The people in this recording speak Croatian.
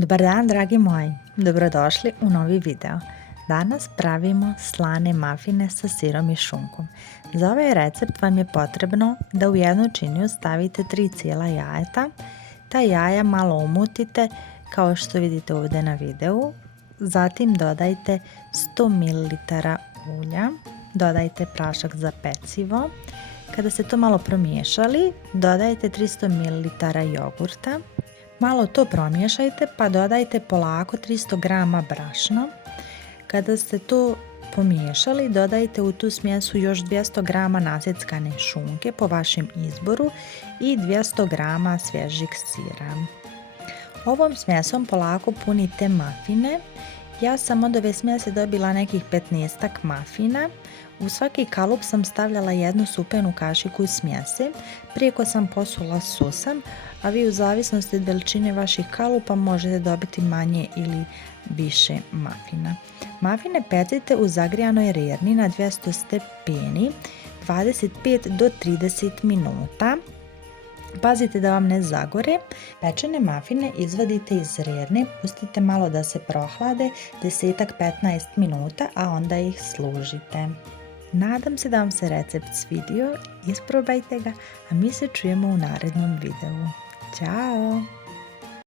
Dobar dan dragi moji, dobrodošli u novi video. Danas pravimo slane mafine sa sirom i šunkom. Za ovaj recept vam je potrebno da u jednu činiju stavite 3 cijela jajeta. Ta jaja malo umutite kao što vidite ovdje na videu. Zatim dodajte 100 ml ulja, dodajte prašak za pecivo. Kada se to malo promiješali, dodajte 300 ml jogurta. Malo to promiješajte pa dodajte polako 300 g brašna. Kada ste to pomiješali, dodajte u tu smjesu još 200 g nasjeckane šunke po vašem izboru i 200 g svježeg sira. Ovom smjesom polako punite mafine. Ja sam od ove smjese dobila nekih 15 mafina. U svaki kalup sam stavljala jednu supenu kašiku smjese, prijeko sam posula susom, a vi u zavisnosti od veličine vaših kalupa možete dobiti manje ili više mafina. Mafine pecite u zagrijanoj rerni na 200 stepeni 25 do 30 minuta. Pazite da vam ne zagore. Pečene mafine izvadite iz rerne, pustite malo da se prohlade 10-15 minuta, a onda ih služite. Nadam se da vam se recept svidio, isprobajte ga, a mi se čujemo u narednom videu. Ćao!